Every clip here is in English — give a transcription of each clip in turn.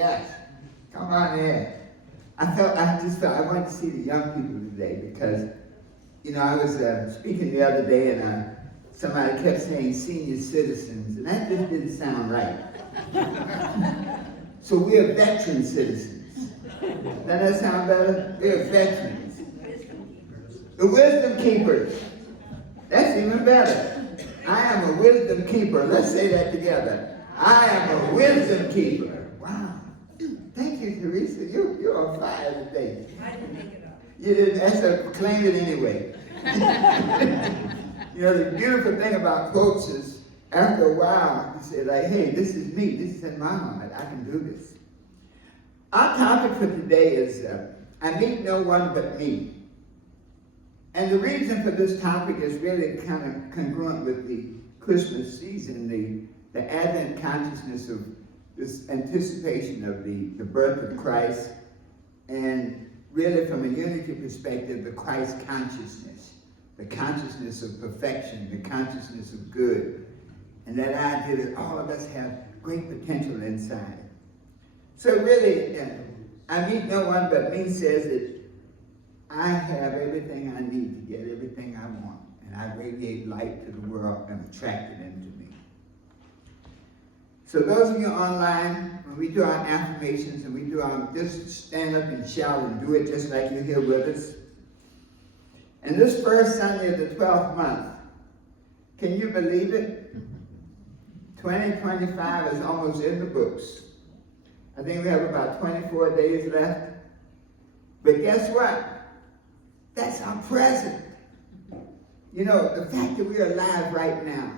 Yes. Come on in. I just felt I wanted to see the young people today because, I was speaking the other day and somebody kept saying senior citizens, and that just didn't sound right. So we're veteran citizens. Does that sound better? We're veterans. The wisdom keepers. That's even better. I am a wisdom keeper. Let's say that together. I am a wisdom keeper. Wow. Thank you, Teresa. You're on fire today. I didn't make it up. You didn't. That's a claim it anyway. The beautiful thing about quotes is, after a while, you say, like, hey, this is me. This is in my heart. I can do this. Our topic for today is, I meet no one but me. And the reason for this topic is really kind of congruent with the Christmas season, the Advent consciousness of this anticipation of the birth of Christ, and really from a unity perspective, the Christ consciousness, the consciousness of perfection, the consciousness of good, and that idea that all of us have great potential inside. So really, I meet no one but me says that I have everything I need to get everything I want, and I radiate light to the world and attract it into me. So those of you online, when we do our affirmations and we do our, just stand up and shout and do it just like you're here with us. And this first Sunday of the 12th month, can you believe it? 2025 is almost in the books. I think we have about 24 days left. But guess what? That's our present. The fact that we're alive right now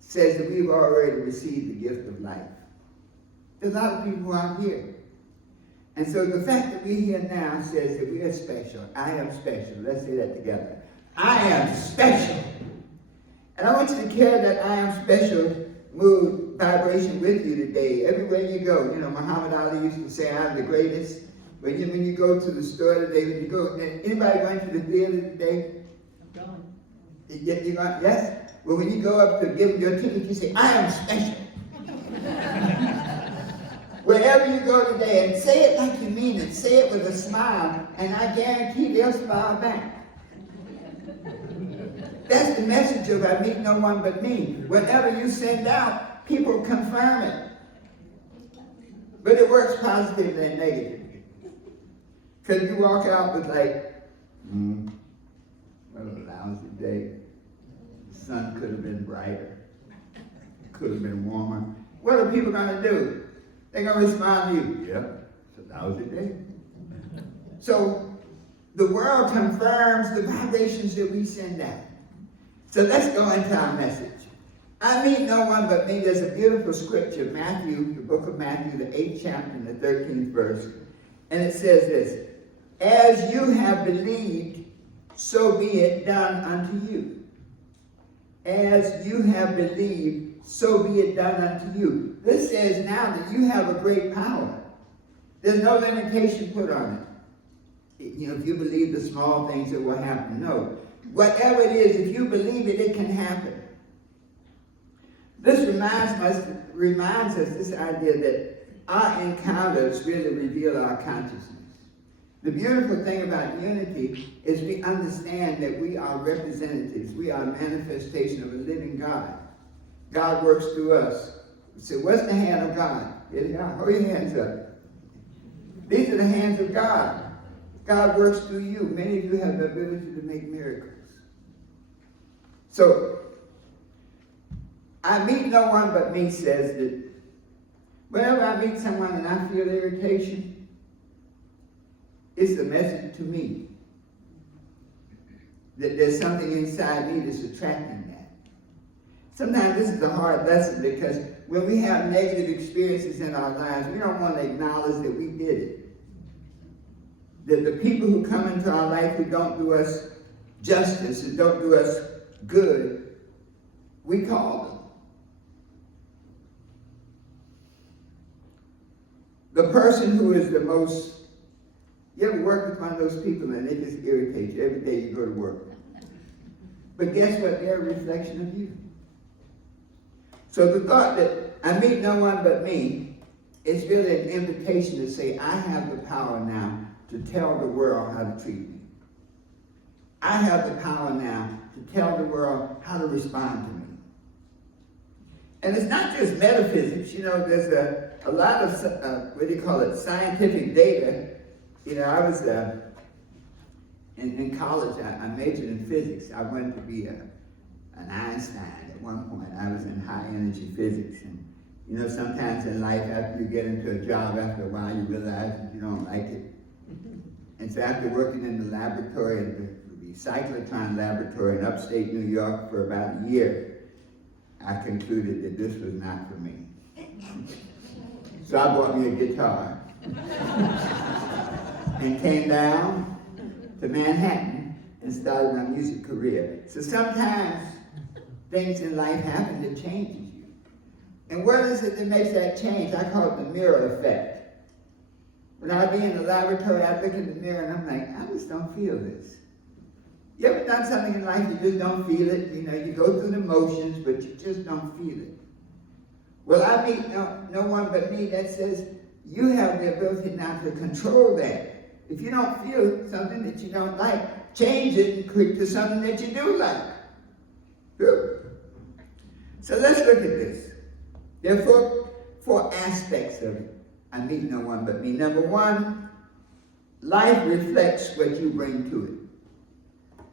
says that we've already received the gift of life. There's a lot of people who aren't here. And so the fact that we're here now says that we are special. I am special. Let's say that together. I am special. And I want you to carry that I am special mood vibration with you today. Everywhere you go. Muhammad Ali used to say, I'm the greatest. When you go to the store today, anybody going to the theater today? I'm going. You're going, yes? Well, when you go up to give them your ticket, you say, I am special. Wherever you go today, and say it like you mean it. Say it with a smile, and I guarantee they'll smile back. That's the message of I meet no one but me. Whatever you send out, people confirm it. But it works positively and negatively. Because you walk out with like, what a lousy day. The sun could have been brighter. It could have been warmer. What are people going to do? They're going to respond to you. Yep, it's a lousy day. So the world confirms the vibrations that we send out. So let's go into our message. I meet no one but me. There's a beautiful scripture, Matthew, the book of Matthew, the 8th chapter and the 13th verse. And it says this, as you have believed, so be it done unto you. As you have believed, so be it done unto you. This says now that you have a great power. There's no limitation put on it. If you believe the small things, it will happen. No. Whatever it is, if you believe it, it can happen. This reminds us this idea that our encounters really reveal our consciousness. The beautiful thing about unity is we understand that we are representatives. We are a manifestation of a living God. God works through us. So what's the hand of God? Here they are. Hold your hands up. These are the hands of God. God works through you. Many of you have the ability to make miracles. So, I meet no one but me says that whenever I meet someone and I feel irritation, it's a message to me that there's something inside me that's attracting that. Sometimes this is a hard lesson because when we have negative experiences in our lives, we don't want to acknowledge that we did it. That the people who come into our life who don't do us justice, who don't do us good, we call them. The person who is the most, you ever work with one of those people and they just irritate you every day you go to work. But guess what? They're a reflection of you. So the thought that I meet no one but me It's really an invitation to say, I have the power now to tell the world how to treat me. I have the power now to tell the world how to respond to me. And it's not just metaphysics. You know, there's a lot of, scientific data. You know, I was in college, I majored in physics. I wanted to be an Einstein at one point. I was in high energy physics. And, you know, sometimes in life, after you get into a job, after a while, you realize that you don't like it. And so after working in the laboratory, the cyclotron laboratory in upstate New York for about a year, I concluded that this was not for me. So I bought me a guitar and came down to Manhattan and started my music career. So sometimes things in life happen that changes you. And what is it that makes that change? I call it the mirror effect. When I'd be in the laboratory, I'd look in the mirror and I'm like, I just don't feel this. You ever done something in life, you just don't feel it? You know, you go through the motions, but you just don't feel it. Well, I meet no one but me that says, you have the ability now to control that. If you don't feel something that you don't like, change it and click to something that you do like. Good. So let's look at this. There are four aspects of I meet no one but me. Number one, life reflects what you bring to it.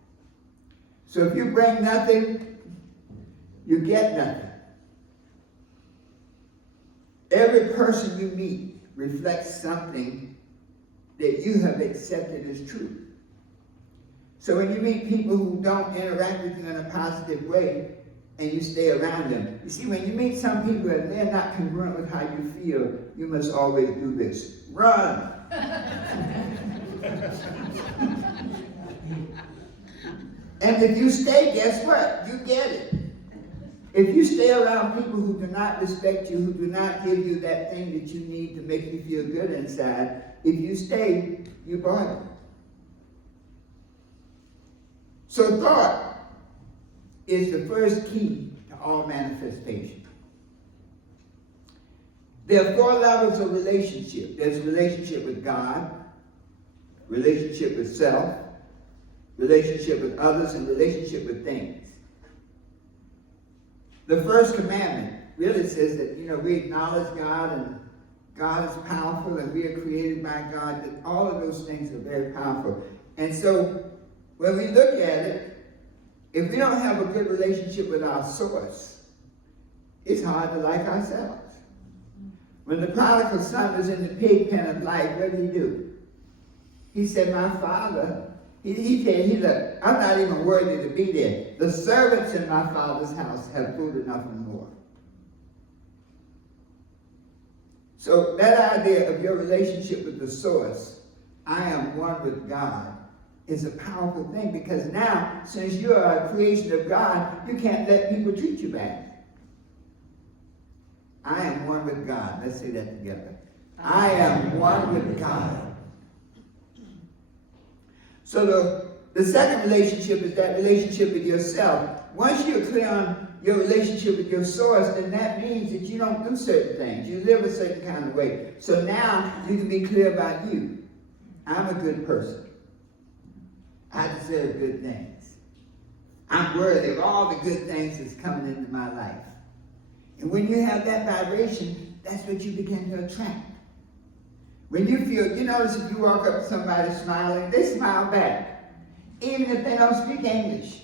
So if you bring nothing, you get nothing. Every person you meet reflects something that you have accepted as true. So when you meet people who don't interact with you in a positive way, and you stay around them, you see, when you meet some people and they're not congruent with how you feel, you must always do this. Run! And if you stay, guess what? You get it. If you stay around people who do not respect you, who do not give you that thing that you need to make you feel good inside, if you stay, you bought it. So thought is the first key to all manifestation. There are four levels of relationship. There's a relationship with God, relationship with self, relationship with others, and relationship with things. The first commandment really says that, you know, we acknowledge God and God is powerful and we are created by God, that all of those things are very powerful. And so when we look at it, if we don't have a good relationship with our source, it's hard to like ourselves. When the prodigal son was in the pig pen of life, what did he do? He said, my father, he said, look, I'm not even worthy to be there. The servants in my father's house have food enough and more. So that idea of your relationship with the source, I am one with God, is a powerful thing, because now, since you are a creation of God, you can't let people treat you bad. I am one with God. Let's say that together. I am one with God. So the second relationship is that relationship with yourself. Once you're clear on your relationship with your source, then that means that you don't do certain things. You live a certain kind of way. So now you can be clear about you. I'm a good person. I deserve good things. I'm worthy of all the good things that's coming into my life. And when you have that vibration, that's what you begin to attract. When you feel, you notice if you walk up to somebody smiling, they smile back. Even if they don't speak English.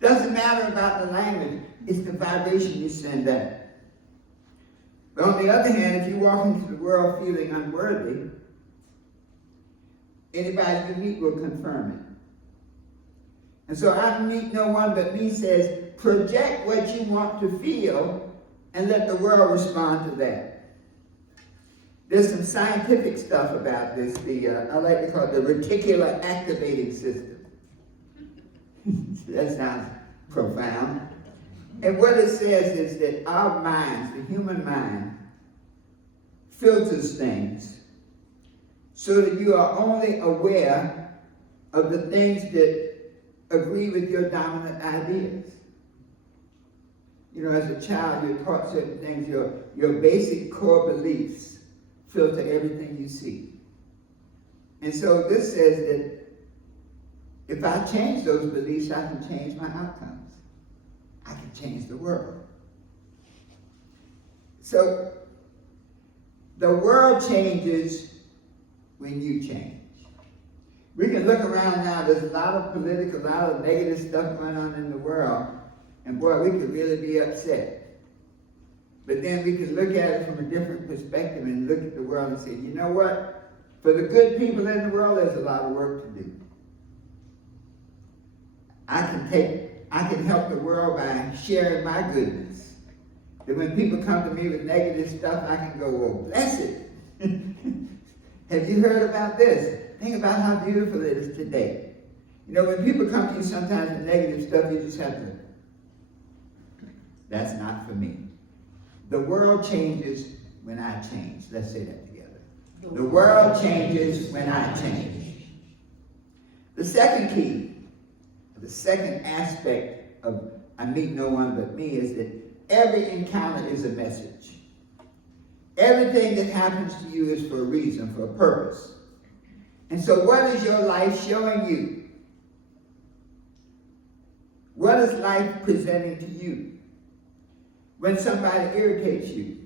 Doesn't matter about the language, it's the vibration you send out. But on the other hand, if you walk into the world feeling unworthy, anybody you meet will confirm it. And so I meet no one but me says, project what you want to feel and let the world respond to that. There's some scientific stuff about this. I like to call it the reticular activating system. That sounds profound. And what it says is that our minds, the human mind, filters things so that you are only aware of the things that agree with your dominant ideas. You know, as a child, you're taught certain things. Your basic core beliefs filter everything you see. And so this says that if I change those beliefs, I can change my outcomes. I can change the world. So the world changes when you change. We can look around now, there's a lot of political, a lot of negative stuff going on in the world, and boy, we could really be upset. But then we can look at it from a different perspective and look at the world and say, you know what? For the good people in the world, there's a lot of work to do. I can help the world by sharing my goodness. That when people come to me with negative stuff, I can go, well, bless it. Have you heard about this? Think about how beautiful it is today. You know, when people come to you sometimes with negative stuff, you just have to, that's not for me. The world changes when I change. Let's say that together. The world changes when I change. The second key, the second aspect of I meet no one but me is that every encounter is a message. Everything that happens to you is for a reason, for a purpose. And so what is your life showing you? What is life presenting to you? When somebody irritates you,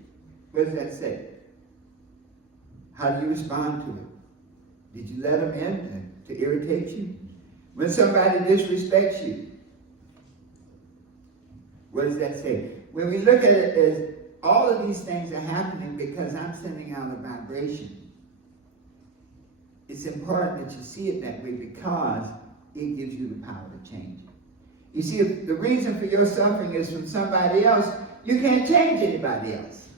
what does that say? How do you respond to it? Did you let them in to irritate you? When somebody disrespects you, what does that say? When we look at it as all of these things are happening because I'm sending out a vibration, it's important that you see it that way because it gives you the power to change it. You see, if the reason for your suffering is from somebody else, you can't change anybody else.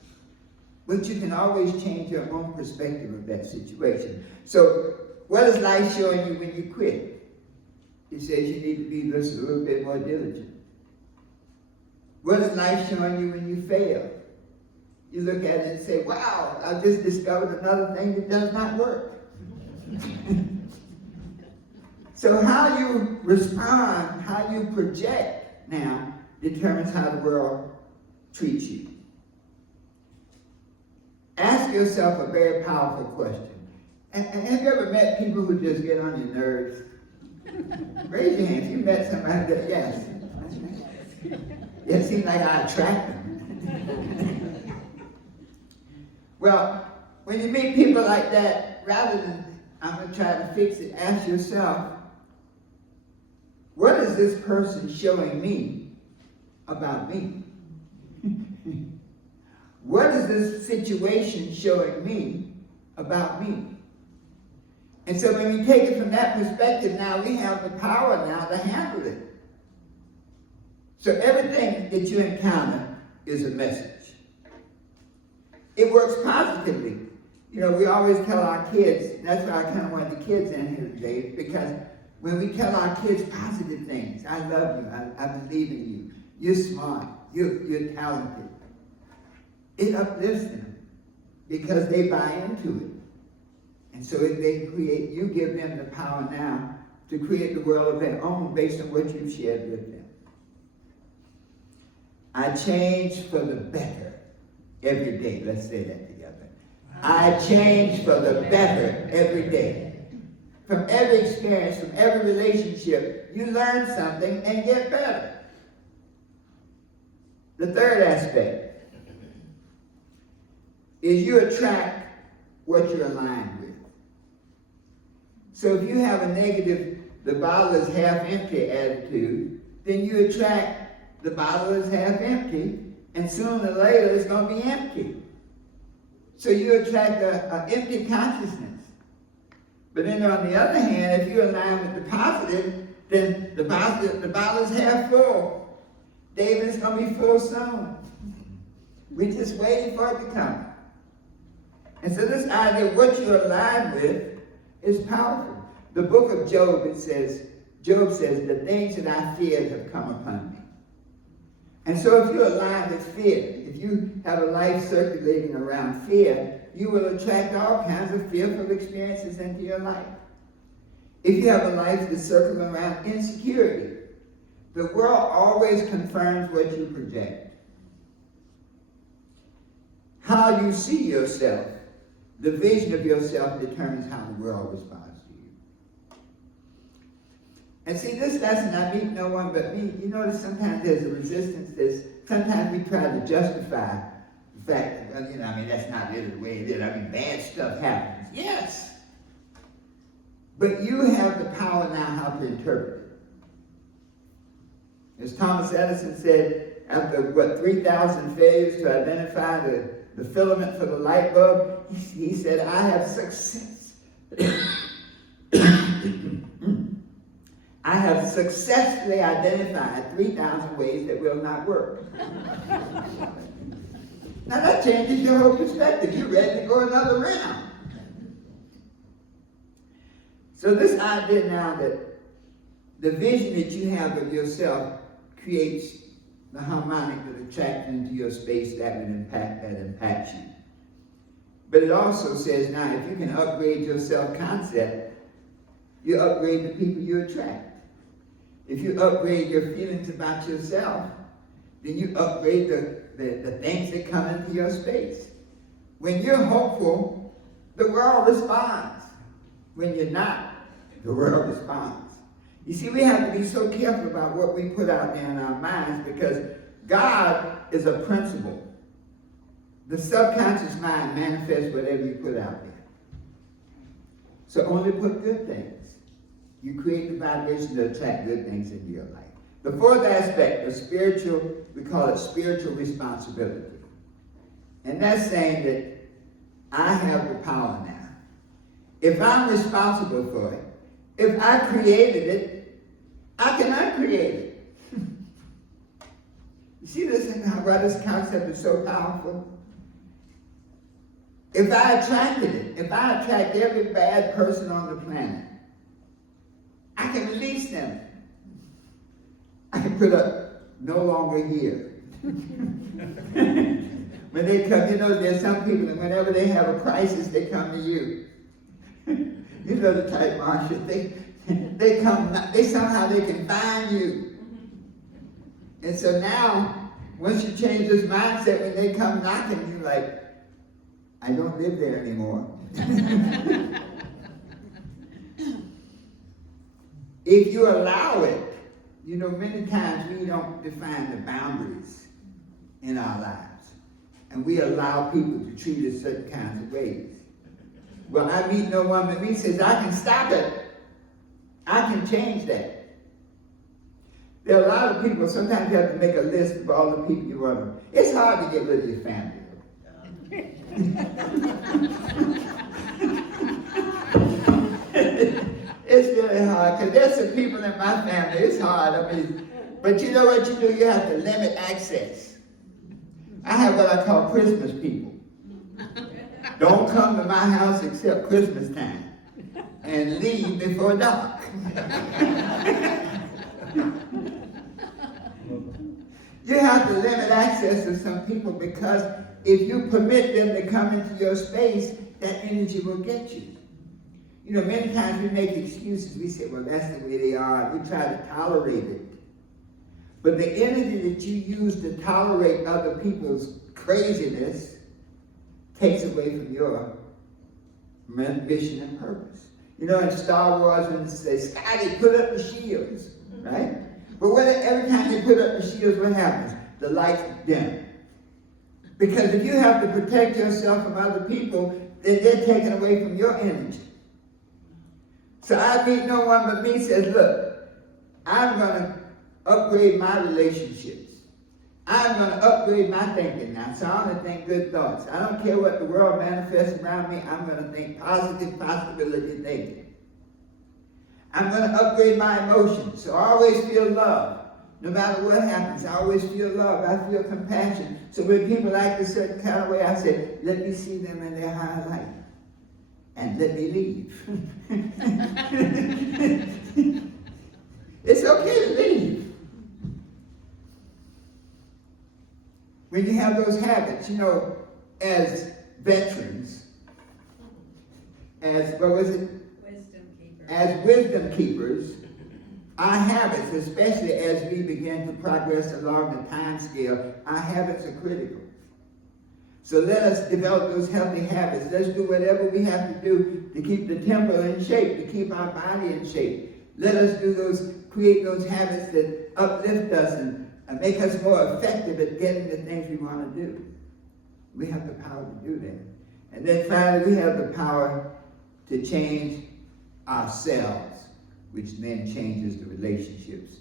But you can always change your own perspective of that situation. So, what is life showing you when you quit? It says you need to be just a little bit more diligent. What is life showing you when you fail? You look at it and say, wow, I've just discovered another thing that does not work. So how you respond, how you project now determines how the world treats you. Ask yourself a very powerful question. And have you ever met people who just get on your nerves? Raise your hands. You met somebody that, yes. It seems like I attract them. Well, when you meet people like that, rather than I'm going to try to fix it, ask yourself, what is this person showing me about me? What is this situation showing me about me? And so when we take it from that perspective, now we have the power now to handle it. So everything that you encounter is a message. It works positively. You know, we always tell our kids, that's why I kind of want the kids in here today, because when we tell our kids positive things, I love you, I believe in you, you're smart, you're talented, it uplifts them because they buy into it. And so if they create, you give them the power now to create the world of their own based on what you've shared with them. I change for the better every day. Let's say that together. I change for the better every day. From every experience, from every relationship, you learn something and get better. The third aspect is you attract what you're aligned with. So if you have a negative, the bottle is half empty attitude, then you attract the bottle is half empty, and sooner or later it's going to be empty. So you attract an empty consciousness. But then on the other hand, if you align with the positive, then the bottle is half full. David's going to be full soon. We're just waiting for it to come. And so this idea of what you align with is powerful. The book of Job, Job says, the things that I feared have come upon me. And so if you align with fear, if you have a life circulating around fear, you will attract all kinds of fearful experiences into your life. If you have a life that's circling around insecurity, the world always confirms what you project. How you see yourself, the vision of yourself determines how the world responds to you. And see, this lesson, I meet no one but me. You notice sometimes there's a resistance. Sometimes we try to justify the fact that, well, I mean, that's not really the way it is. I mean, bad stuff happens. Yes. But you have the power now how to interpret it. As Thomas Edison said, after 3,000 failures to identify the filament for the light bulb, he said, I have success. I have successfully identified 3,000 ways that will not work. Now that changes your whole perspective. You're ready to go another round. So this idea now that the vision that you have of yourself creates the harmonic that attracts into your space that impacts you. But it also says now, if you can upgrade your self-concept, you upgrade the people you attract. If you upgrade your feelings about yourself, then you upgrade the things that come into your space. When you're hopeful, the world responds. When you're not, the world responds. You see, we have to be so careful about what we put out there in our minds, because God is a principle. The subconscious mind manifests whatever you put out there. So only put good things. You create the vibration to attract good things into your life. The fourth aspect of spiritual, we call it spiritual responsibility. And that's saying that I have the power now. If I'm responsible for it, if I created it, I can uncreate it. You see this and why this concept is so powerful? If I attracted it, if I attract every bad person on the planet, I can release them. I can put up no longer here. When they come, there's some people that whenever they have a crisis, they come to you. You know the type, Marsha. They come, somehow they can find you. And so now, once you change this mindset, when they come knocking, you're like, I don't live there anymore. If you allow it, many times we don't define the boundaries in our lives. And we allow people to treat us certain kinds of ways. Well, I meet no one but me says, I can stop it. I can change that. There are a lot of people, sometimes you have to make a list of all the people you want to. It's hard to get rid of your family. It's really hard, because there's some people in my family, it's hard. But you know what you do? You have to limit access. I have what I call Christmas people. Don't come to my house except Christmas time, and leave before dark. You have to limit access to some people, because if you permit them to come into your space, that energy will get you. Many times we make excuses. We say, well, that's the way they are. We try to tolerate it. But the energy that you use to tolerate other people's craziness takes away from your mission and purpose. In Star Wars, when it says, Scotty, put up the shields, right? But every time they put up the shields, what happens? The lights dim. Because if you have to protect yourself from other people, then they're taken away from your energy. So I meet no one but me says, look, I'm going to upgrade my relationships. I'm going to upgrade my thinking now. So I'm going to think good thoughts. I don't care what the world manifests around me. I'm going to think positive possibility thinking. I'm going to upgrade my emotions. So I always feel love. No matter what happens, I always feel love. I feel compassion. So when people act a certain kind of way, I say, let me see them in their high light. And let me leave. It's okay to leave. When you have those habits, as veterans, as wisdom keepers, our habits, especially as we begin to progress along the time scale, our habits are critical. So let us develop those healthy habits. Let's do whatever we have to do to keep the temple in shape, to keep our body in shape. Let us create those habits that uplift us and make us more effective at getting the things we want to do. We have the power to do that. And then finally, we have the power to change ourselves, which then changes the relationships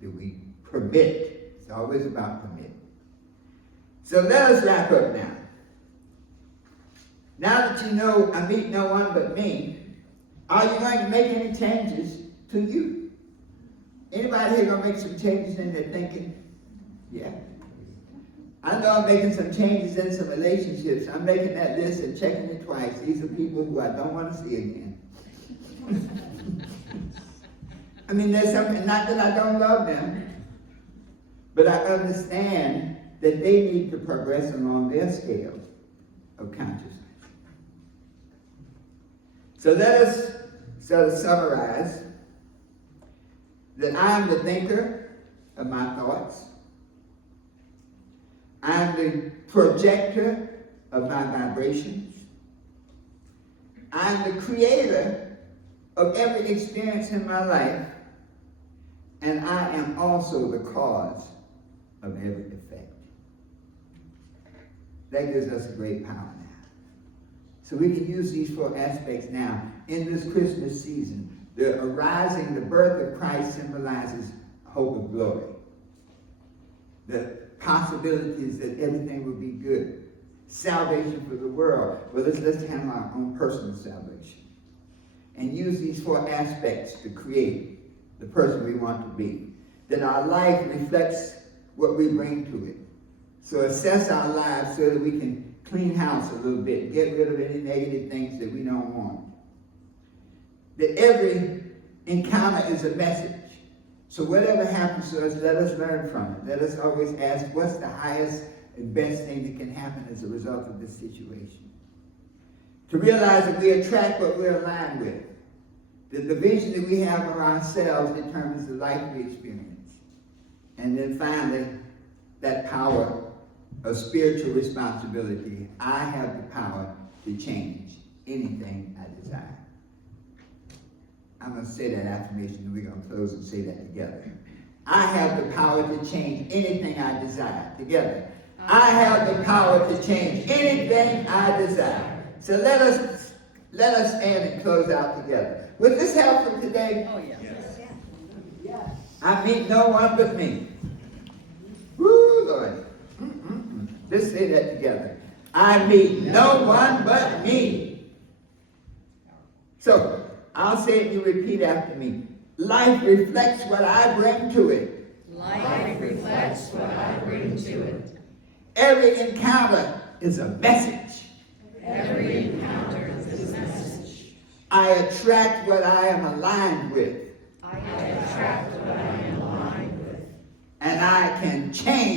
that we permit. It's always about permit. So let us wrap up now. Now that you know I meet no one but me, are you going to make any changes to you? Anybody here going to make some changes in their thinking? Yeah. I know I'm making some changes in some relationships. I'm making that list and checking it twice. These are people who I don't want to see again. I mean, there's something, not that I don't love them, but I understand that they need to progress along their scale of consciousness. So let us sort of summarize that I am the thinker of my thoughts. I am the projector of my vibrations. I am the creator of every experience in my life. And I am also the cause of every effect. That gives us a great power now. So we can use these 4 aspects now in this Christmas season. The arising, the birth of Christ symbolizes hope of glory. The possibilities that everything will be good. Salvation for the world. Well, let's handle our own personal salvation. And use these 4 aspects to create the person we want to be. That our life reflects what we bring to it. So assess our lives so that we can clean house a little bit, get rid of any negative things that we don't want. That every encounter is a message. So whatever happens to us, let us learn from it. Let us always ask, what's the highest and best thing that can happen as a result of this situation? To realize that we attract what we're aligned with. That the vision that we have of ourselves determines the life we experience. And then finally, that power of spiritual responsibility. I have the power to change anything I desire. I'm going to say that affirmation and we're going to close and say that together. I have the power to change anything I desire. Together. I have the power to change anything I desire. So let us stand and close out together. Was this helpful today? Oh, yeah. Yes. I meet no one but me. Woo, Lord. Let's say that together. I meet no one but me. So, I'll say it, you repeat after me. Life reflects what I bring to it. Life reflects what I bring to it. Every encounter is a message. Every encounter is a message. I attract what I am aligned with. I attract what I am aligned with. And I can change